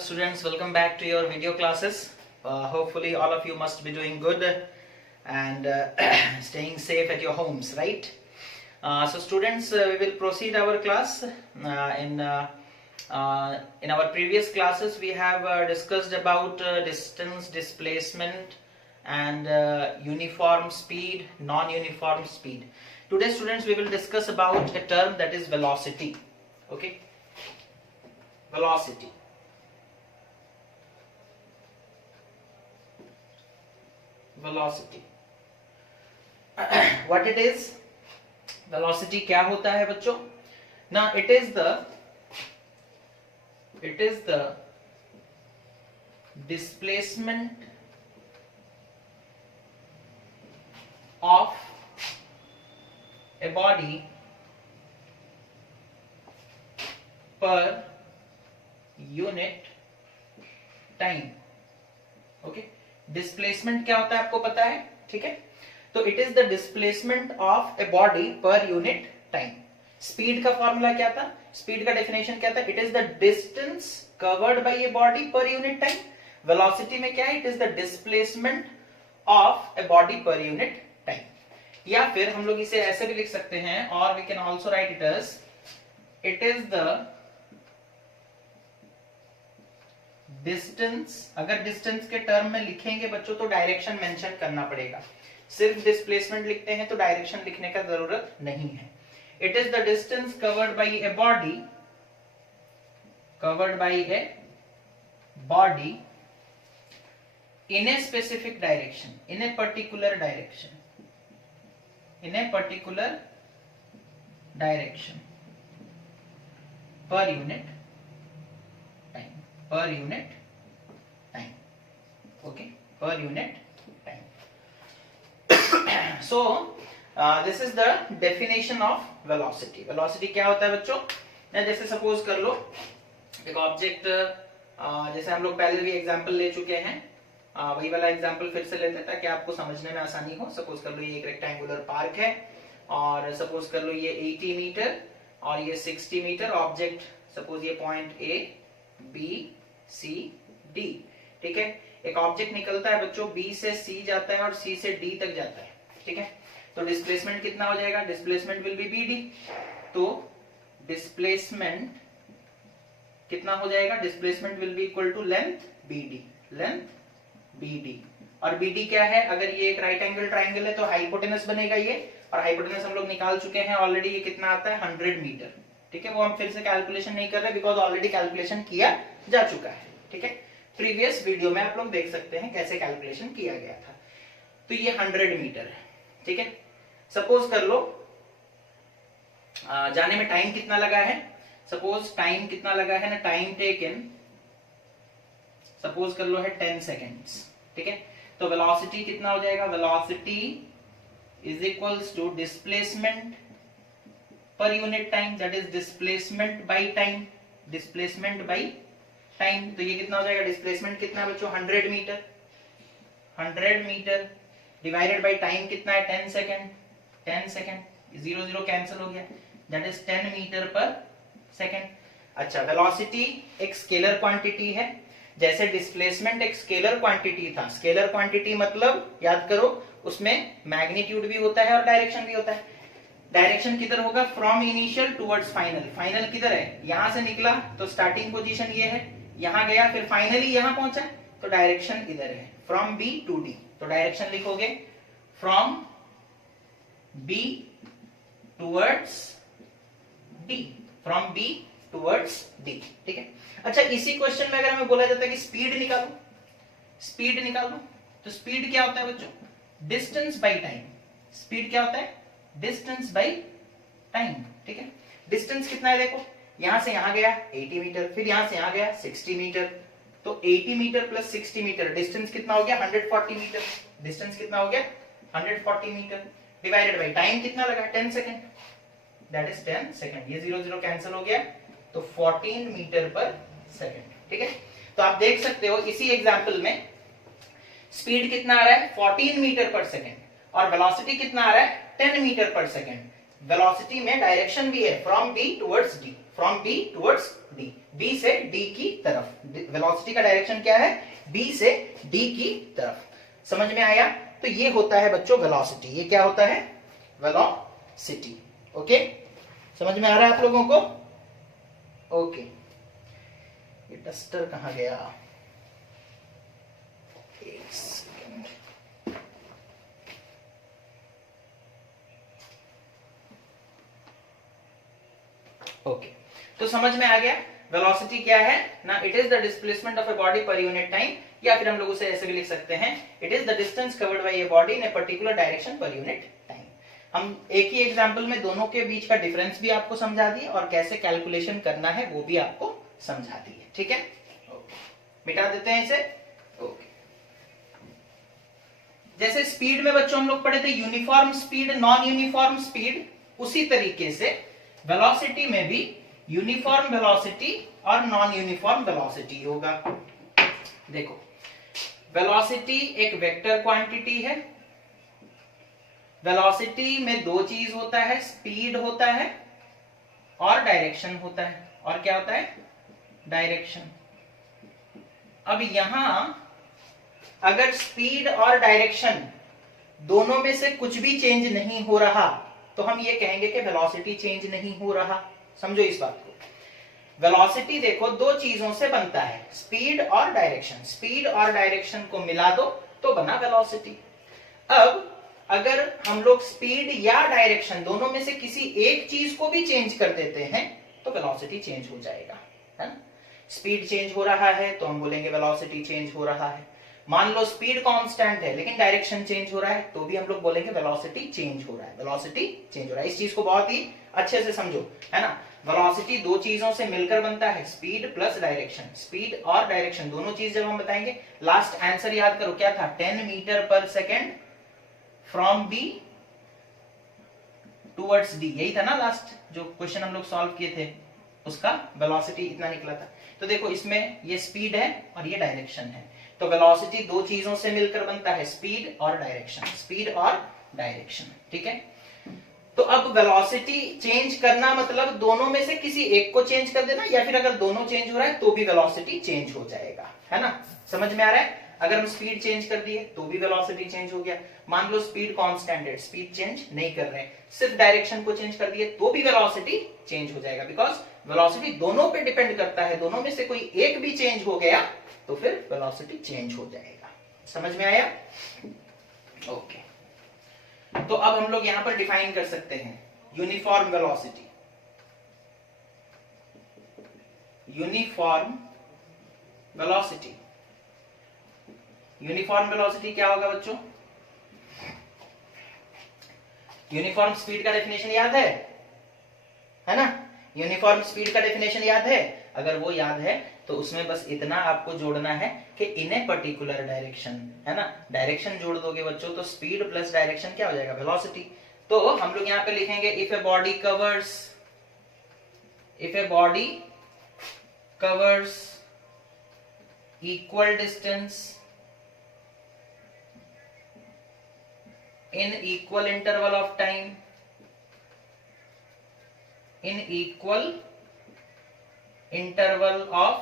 students, welcome back to your video classes. Hopefully all of you must be doing good and staying safe at your homes, right? So students, we will proceed our class. In our previous classes we have discussed about distance, displacement and uniform speed, non-uniform speed. Today students, we will discuss about a term that is velocity. Okay, velocity. Velocity. What it is? Velocity क्या होता है बच्चों? Now it is the displacement of a body per unit time. Okay, displacement क्या होता है आपको पता है, ठीक है? तो it is the displacement of a body पर यूनिट टाइम. स्पीड का फॉर्मूला क्या था? स्पीड का डेफिनेशन क्या था? It is the distance covered by a body पर यूनिट टाइम. वेलोसिटी में क्या है? It is the displacement of a body पर यूनिट टाइम. या फिर हम लोग इसे ऐसे भी लिख सकते हैं, और we can also write it as it is the distance. अगर डिस्टेंस के टर्म में लिखेंगे बच्चों तो डायरेक्शन मेंशन करना पड़ेगा. सिर्फ डिस्प्लेसमेंट लिखते हैं तो डायरेक्शन लिखने का जरूरत नहीं है. It is the distance covered by a body in a specific direction, in a particular direction, per unit time. Okay, per unit time. So this is the definition of velocity. Velocity क्या होता है बच्चों? जैसे suppose कर लो एक object, जैसे हम लोग पहले भी एग्जांपल ले चुके हैं, वही वाला एग्जांपल फिर से लेते हैं ताकि आपको समझने में आसानी हो. सपोज कर लो ये एक रेक्टेंगुलर पार्क है, और सपोज कर लो ये 80 मीटर और ये 60 मीटर. ऑब्जेक्ट सपोज ये point A B C D, ठीक है? एक ऑब्जेक्ट निकलता है बच्चों, बी से सी जाता है और सी से डी तक जाता है, ठीक है? तो डिस्प्लेसमेंट कितना हो जाएगा? Displacement will be B D. तो डिस्प्लेसमेंट कितना हो जाएगा? Displacement will be equal to length B D. और बी डी क्या है? अगर ये एक राइट एंगल ट्राइंगल है तो हाइपोटेनस बनेगा ये, और हाइपोटेनस हम लोग निकाल चुके हैं ऑलरेडी. ये कितना आता है? 100 मीटर, ठीक है? वो हम फिर से कैलकुलेशन नहीं कर रहे बिकॉज ऑलरेडी कैलकुलेशन किया जा चुका है, ठीक है? प्रीवियस वीडियो में आप लोग देख सकते हैं कैसे कैलकुलेशन किया गया था. तो ये 100 मीटर है, ठीक है? सपोज कर लो जाने में टाइम कितना लगा है? सपोज टाइम कितना लगा है ना, टाइम टेकन सपोज कर लो है 10 सेकेंड्स, ठीक है? तो वेलोसिटी कितना हो जाएगा? Velocity is equals to displacement per unit time, that is displacement by time. तो ये कितना हो जाएगा? डिस्प्लेसमेंट कितना है बच्चों? 100 मीटर डिवाइडेड बाय टाइम कितना है? 10 सेकेंड. 0 0 कैंसिल हो गया, दैट इज 10 मीटर पर सेकेंड. अच्छा, वेलोसिटी एक स्केलर क्वांटिटी है, जैसे डिस्प्लेसमेंट एक स्केलर क्वांटिटी था. स्केलर क्वांटिटी मतलब याद करो, उसमें मैग्नीट्यूड भी होता है और डायरेक्शन भी होता है. डायरेक्शन किधर होगा? From initial towards final. Final किधर है? यहां से निकला तो स्टार्टिंग पोजीशन ये है, यहां गया फिर फाइनली यहां पहुंचा, तो डायरेक्शन इधर है, फ्रॉम बी टू डी. तो डायरेक्शन लिखोगे फ्रॉम बी टुवर्ड्स डी, ठीक है? अच्छा, इसी क्वेश्चन में अगर हमें बोला जाता है कि स्पीड निकालो, तो स्पीड क्या होता है बच्चों? Distance by time. स्पीड क्या होता है? डिस्टेंस बाय टाइम, ठीक है? डिस्टेंस कितना है? देखो, यहां से यहां गया 80 मीटर, फिर यहां से यहां गया 60 मीटर. तो 80 मीटर प्लस 60 मीटर डिस्टेंस कितना हो गया? 140 मीटर. डिस्टेंस कितना हो गया? 140 मीटर डिवाइडेड बाय टाइम कितना लगा? 10 सेकेंड, दैट इज 10 सेकेंड. ये 0 0 कैंसिल हो गया, तो 14 मीटर पर सेकेंड, ठीक है? तो आप देख सकते हो इसी एग्जांपल में स्पीड कितना आ रहा है? 14 मीटर पर सेकेंड, और वेलोसिटी कितना आ रहा है? 10 मीटर पर सेकेंड. वेलोसिटी में डायरेक्शन भी है, from B towards D, from B towards D, B से डी की तरफ। वेलोसिटी का डायरेक्शन क्या है? बी से डी की तरफ। समझ में आया? तो ये होता है बच्चों वेलोसिटी। ये क्या होता है? वेलोसिटी। ओके, समझ में आ रहा है आप लोगों को? ओके, ये डस्टर कहां गया? एक सेकेंड। ओके, तो समझ में आ गया वेलोसिटी क्या है ना? It is the displacement of a body पर यूनिट टाइम, या फिर हम लोग उसे ऐसे भी लिख सकते हैं, it is the distance covered by a body in a particular direction पर यूनिट टाइम। हम एक ही एग्जांपल में दोनों के बीच का डिफरेंस भी आपको समझा दिए और कैसे कैलकुलेशन करना है वो भी आपको समझा दिए। ठीक है, ओके, मिटा देते हैं इसे। ओके, जैसे स्पीड में बच्चों हम लोग पढ़े थे uniform speed, non uniform speed, उसी तरीके से वेलोसिटी में भी यूनिफॉर्म वेलोसिटी और नॉन यूनिफॉर्म वेलोसिटी होगा। देखो, वेलोसिटी एक वेक्टर क्वांटिटी है। वेलोसिटी में दो चीज होता है, स्पीड होता है और डायरेक्शन होता है। और क्या होता है? डायरेक्शन। अब यहां अगर स्पीड और डायरेक्शन दोनों में से कुछ भी चेंज नहीं हो रहा तो हम ये कहेंगे कि वेलोसिटी चेंज नहीं हो रहा। समझो इस बात को। वेलोसिटी देखो दो चीजों से बनता है, स्पीड और डायरेक्शन। स्पीड और डायरेक्शन को मिला दो तो बना वेलोसिटी। अब अगर हम लोग स्पीड या डायरेक्शन दोनों में से किसी एक चीज को भी चेंज कर देते हैं तो वेलोसिटी चेंज हो जाएगा, है ना? स्पीड चेंज हो रहा है तो हम बोलेंगे वेलोसिटी चेंज हो रहा है। मान लो स्पीड कांस्टेंट है लेकिन डायरेक्शन चेंज हो रहा है तो भी हम लोग बोलेंगे वेलोसिटी चेंज हो रहा है। वेलोसिटी चेंज हो रहा है, इस चीज को बहुत ही अच्छे से समझो, है ना? वेलोसिटी दो चीजों से मिलकर बनता है, स्पीड प्लस डायरेक्शन। स्पीड और डायरेक्शन दोनों चीज जब हम बताएंगे, लास्ट आंसर याद करो क्या था? 10 मीटर पर second from B towards D, यही था ना लास्ट जो क्वेश्चन हम लोग सॉल्व किए थे, उसका वेलोसिटी इतना निकला था। तो देखो इसमें ये स्पीड है और ये डायरेक्शन है, तो वेलोसिटी दो चीजों से मिलकर बनता है, स्पीड और डायरेक्शन, स्पीड और डायरेक्शन। ठीक है, तो अब वेलोसिटी चेंज करना मतलब दोनों में से किसी एक को चेंज कर देना, या फिर अगर दोनों चेंज हो रहा है तो भी वेलोसिटी चेंज हो जाएगा, है ना? समझ में आ रहा है? अगर हम स्पीड चेंज कर दिए तो भी वेलोसिटी चेंज हो गया। मान लो स्पीड कांस्टेंट है, स्पीड चेंज नहीं कर रहे हैं, सिर्फ डायरेक्शन को चेंज कर दिए तो भी वेलोसिटी चेंज हो जाएगा, बिकॉज वेलोसिटी दोनों पे डिपेंड करता है। दोनों में से कोई एक भी चेंज हो गया तो फिर वेलोसिटी चेंज हो जाएगा। समझ में आया? ओके, तो अब हम लोग यहां पर डिफाइन कर सकते हैं uniform velocity. Uniform velocity, uniform velocity क्या होगा बच्चों? यूनिफॉर्म स्पीड का डेफिनेशन याद है ना? यूनिफॉर्म स्पीड का डेफिनेशन याद है? अगर वो याद है तो उसमें बस इतना आपको जोड़ना है कि इन ए पर्टिकुलर डायरेक्शन, है ना? डायरेक्शन जोड़ दोगे बच्चों तो स्पीड प्लस डायरेक्शन क्या हो जाएगा? वेलोसिटी। तो हम लोग यहां पे लिखेंगे if a body covers equal distance in equal interval of time, in equal interval of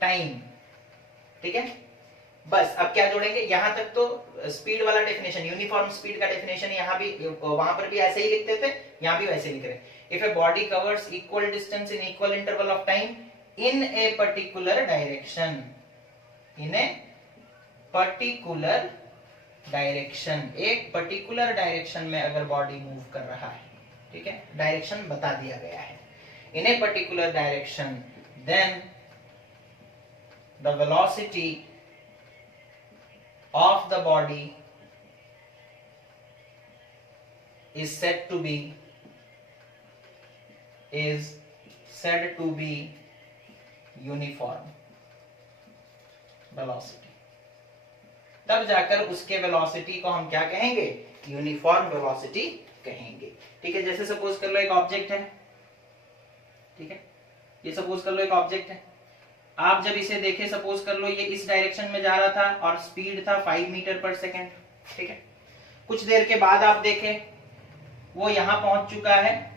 time। ठीक है, बस अब क्या जोड़ेंगे? यहां तक तो स्पीड वाला डेफिनेशन, यूनिफॉर्म स्पीड का डेफिनेशन यहां भी, वहां पर भी ऐसे ही लिखते थे, यहां भी वैसे लिख रहे हैं। If a body covers equal distance in equal interval of time in a particular direction, in a particular direction, एक पर्टिकुलर डायरेक्शन में अगर बॉडी मूव कर रहा है, ठीक है, डायरेक्शन बता दिया गया है, in a particular direction, then the velocity of the body is said to be uniform velocity। तब जाकर उसके वेलोसिटी को हम क्या कहेंगे? यूनिफॉर्म वेलोसिटी कहेंगे। ठीक है, जैसे सपोज कर लो एक ऑब्जेक्ट है, ठीक है, ये सपोज कर लो एक ऑब्जेक्ट है, आप जब इसे देखे, सपोज कर लो ये इस डायरेक्शन में जा रहा था और स्पीड था 5 मीटर पर सेकेंड। ठीक है, कुछ देर के बाद आप देखें वो यहां पहुंच चुका है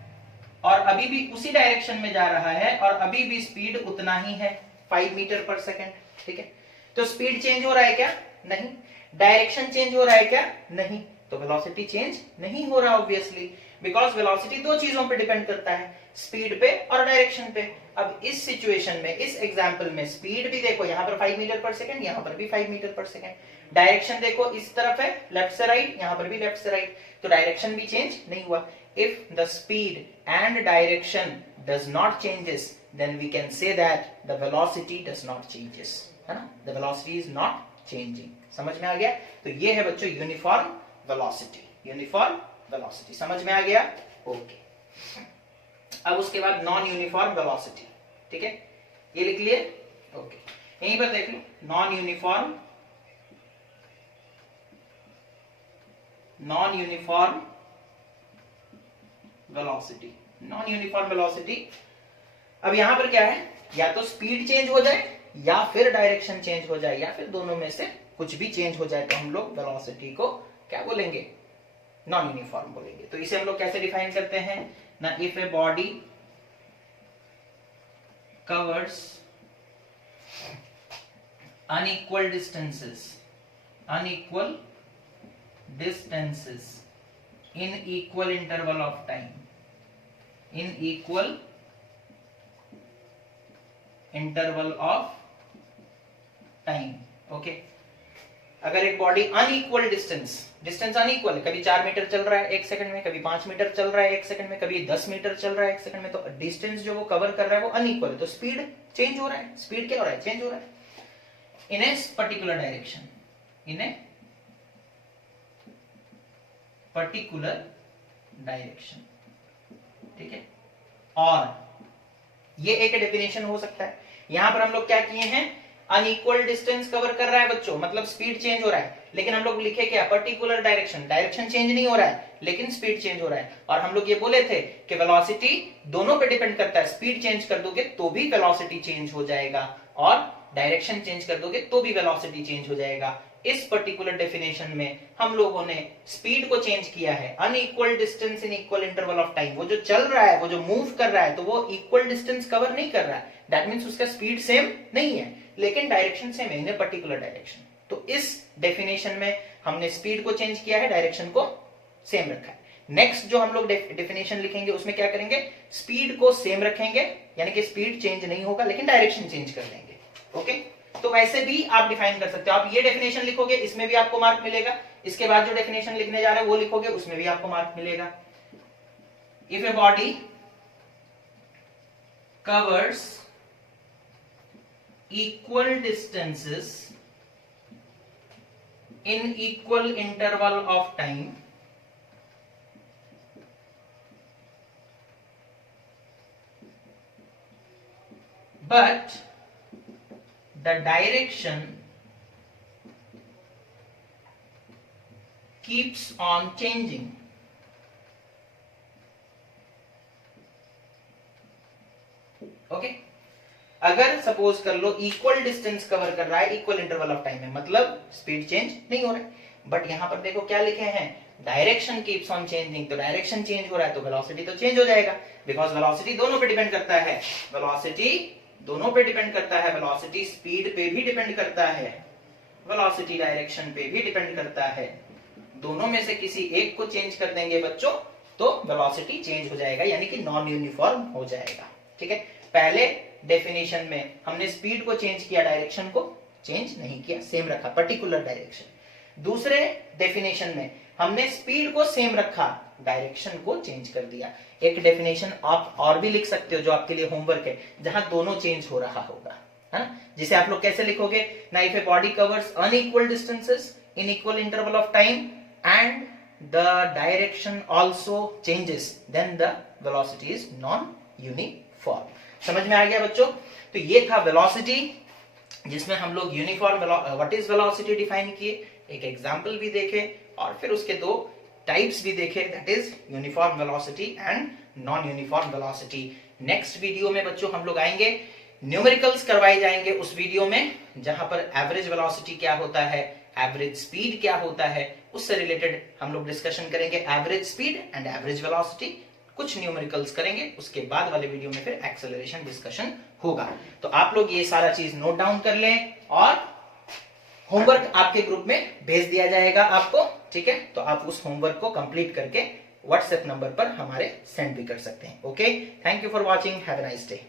और अभी भी उसी डायरेक्शन में जा रहा है और अभी भी स्पीड उतना ही है 5 मीटर पर सेकेंड। ठीक है, तो स्पीड चेंज हो रहा है क्या? नहीं। डायरेक्शन चेंज हो रहा है क्या? नहीं। तो वेलोसिटी चेंज नहीं हो रहा ऑब्वियसली, बिकॉज वेलोसिटी दो चीजों पे डिपेंड करता है, स्पीड पे और डायरेक्शन पे। अब इस सिचुएशन में, इस एग्जांपल में स्पीड भी देखो यहां पर 5 मीटर पर सेकंड, यहां पर भी 5 मीटर पर सेकंड। डायरेक्शन देखो इस तरफ है, लेफ्ट से राइट, यहां पर भी लेफ्ट से राइट, तो डायरेक्शन भी चेंज नहीं हुआ। If the speed and direction does not changes, then we can say that the velocity does not changes, है ना, the velocity is not changing. समझ में आ गया? तो ये है बच्चों यूनिफॉर्म वेलोसिटी, यूनिफॉर्म वेलोसिटी। समझ में आ गया? ओके। अब उसके बाद नॉन यूनिफॉर्म वेलोसिटी। ठीक है, ये लिख लिए? ओके, यहीं पर देख लो, non uniform velocity. Non uniform velocity, अब यहां पर क्या है, या तो स्पीड चेंज हो जाए या फिर डायरेक्शन चेंज हो जाए या फिर दोनों में से कुछ भी चेंज हो जाए, तो हम लोग वेलोसिटी को क्या बोलेंगे? नॉन यूनिफॉर्म बोलेंगे। तो इसे हम लोग कैसे डिफाइन करते हैं ना, if a body covers unequal distances in equal interval of time, in equal interval of time. Okay, अगर एक बॉडी अनइक्वल डिस्टेंस अनइक्वल, कभी 4 मीटर चल रहा है 1 सेकंड में, कभी 5 मीटर चल रहा है 1 सेकंड में, कभी 10 मीटर चल रहा है 1 सेकंड में, तो डिस्टेंस जो वो कवर कर रहा है वो अनइक्वल है, तो स्पीड चेंज हो रहा है। स्पीड क्या हो रहा है? चेंज हो रहा है in a particular direction, in a particular direction. ठीक है, और ये एक डेफिनेशन हो सकता है। यहां पर हम लोग क्या किए हैं, अनइक्वल डिस्टेंस कवर कर रहा है बच्चों, मतलब स्पीड चेंज हो रहा है, लेकिन हम लोग लिखे क्या? Particular direction. डायरेक्शन चेंज नहीं हो रहा है लेकिन स्पीड चेंज हो रहा है। और हम लोग ये बोले थे कि वेलोसिटी दोनों पे डिपेंड करता है, स्पीड चेंज कर दोगे तो भी वेलोसिटी चेंज हो जाएगा और डायरेक्शन चेंज कर दोगे तो भी वेलोसिटी चेंज हो जाएगा। इस पर्टिकुलर डेफिनेशन में हम लोगों ने स्पीड को चेंज किया है, unequal distance in equal interval of time. वो जो चल रहा है, वो जो मूव कर रहा है, तो वो इक्वल डिस्टेंस कवर नहीं कर रहा है, दैट मींस उसका स्पीड सेम नहीं है लेकिन डायरेक्शन सेम है, इन ए पर्टिकुलर डायरेक्शन। तो इस डेफिनेशन में हमने स्पीड को चेंज किया है, डायरेक्शन को सेम रखा है। नेक्स्ट जो हम लोग डेफिनेशन लिखेंगे उसमें क्या करेंगे, स्पीड को सेम रखेंगे, यानी कि स्पीड चेंज नहीं होगा लेकिन डायरेक्शन चेंज कर देंगे। ओके, तो वैसे भी आप डिफाइन कर सकते हो। आप ये डेफिनेशन लिखोगे, इसमें भी आपको मार्क मिलेगा, इसके बाद जो डेफिनेशन लिखने जा रहे हैं वो लिखोगे, उसमें भी आपको मार्क मिलेगा। If a body covers equal distances in equal interval of time, but the direction keeps on changing. Okay, अगर सपोज कर लो इक्वल डिस्टेंस कवर कर रहा है इक्वल इंटरवल ऑफ टाइम में, मतलब स्पीड चेंज नहीं हो रहा है, बट यहां पर देखो क्या लिखे हैं, डायरेक्शन कीप्स ऑन चेंजिंग, तो डायरेक्शन चेंज हो रहा है तो वेलोसिटी तो चेंज हो जाएगा, बिकॉज वेलोसिटी दोनों पे डिपेंड करता है, वेलोसिटी दोनों पे डिपेंड करता है, वेलोसिटी स्पीड पे भी डिपेंड करता है, वेलोसिटी डायरेक्शन पे भी डिपेंड करता है। दोनों में से किसी एक को चेंज कर देंगे बच्चों तो वेलोसिटी चेंज हो जाएगा, यानी कि नॉन यूनिफॉर्म हो जाएगा। ठीक है, पहले डेफिनेशन में हमने स्पीड को चेंज किया, डायरेक्शन को चेंज नहीं किया, सेम रखा, पर्टिकुलर डायरेक्शन। दूसरे डेफिनेशन में हमने स्पीड को सेम रखा, डायरेक्शन को चेंज कर दिया। एक डेफिनेशन आप और भी लिख सकते हो जो आपके लिए होमवर्क है, जहां दोनों चेंज हो रहा होगा, है ना, जिसे आप लोग कैसे लिखोगे ना, if a body covers unequal distances in equal interval of time and the direction also changes, then the velocity is non uniform. समझ में आ गया बच्चों? तो ये था वेलोसिटी, जिसमें हम लोग uniform what is velocity define किए, एक एग्जांपल भी देखे और फिर उसके दो टाइप्स भी देखे, that is uniform velocity and non uniform velocity. Next video में बच्चों हम लोग आएंगे, न्यूमेरिकल्स करवाए जाएंगे उस वीडियो में, जहां पर एवरेज वेलोसिटी क्या होता है, एवरेज स्पीड क्या होता है, उससे रिलेटेड हम लोग डिस्कशन करेंगे average speed and average velocity, कुछ न्यूमेरिकल्स करेंगे, उसके बाद वाले वीडियो में फिर एक्सेलरेशन डिस्कशन होगा। तो आप लोग ये सारा चीज नोट डाउन कर लें और होमवर्क आपके ग्रुप में भेज दिया जाएगा आपको, ठीक है। तो आप उस होमवर्क को कंप्लीट करके व्हाट्सएप नंबर पर हमारे सेंड भी कर सकते हैं। Okay, thank you for watching, have a nice day.